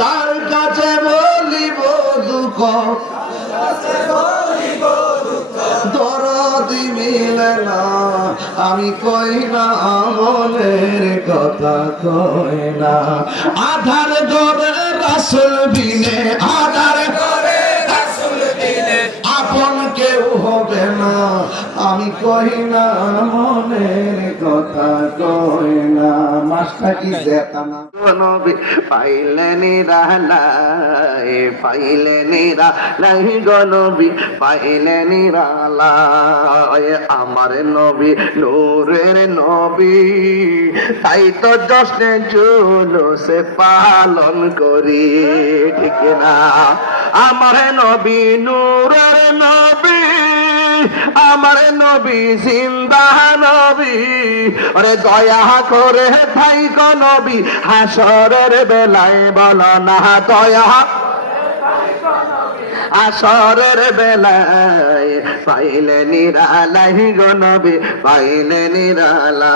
কার কাছে বলিব দুঃখ? দরদি মিলে না। আমি কই না মনের কথা কই না। আধার গড়ে রাসুল বিনে, আধার গড়ে রাসুল বিনে, আপন কেউ হবে না। আমি কই না মনের কথা কই না। কি নবী পাইলে পাইলে পাইলে নিরালাই আমার নবী নূরের নবী তাই তো জশ্নে জুলুসে পালন করি ঠিক না? আমার নবী নূরের নবী আমার নবী, জিন্দা নবী। আরে দয়া করে থাই নবী, হাসরের বেলায় বল না, দয়া আসরের বেলায়। পাইলে নিরালাই গো নবী, পাইলে নিরালা